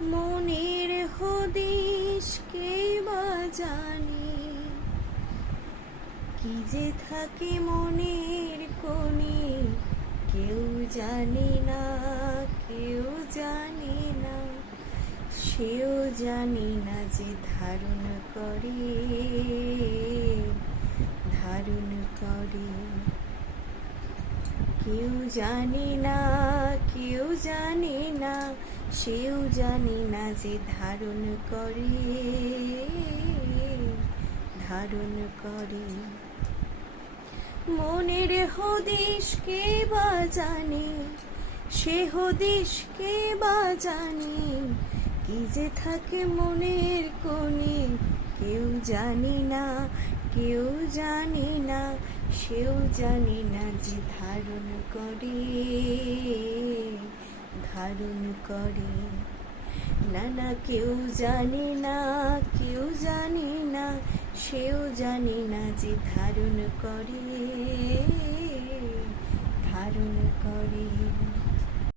মনের হদিশ কে বা জানে, কি যে থাকে মনের কোণে, কেউ জানে না, কেউ জানে না, সেও জানে না যে ধারণ করে, ধারণ করে। কেউ জানে না, কেউ জানে না, সেও জানে না যে ধারণ করে, ধারণ করে। মনের হদিশ কে বা জানে, সে হদিশ কে বা জানে, কি যে থাকে মনের কোণে, কেউ জানে না, কেউ জানে না, সেও জানে না যে ধারণ করে, ধারণ করে। না না, কেউ জানে না, কেউ জানে না, সেও জানে না যে ধারণ করে।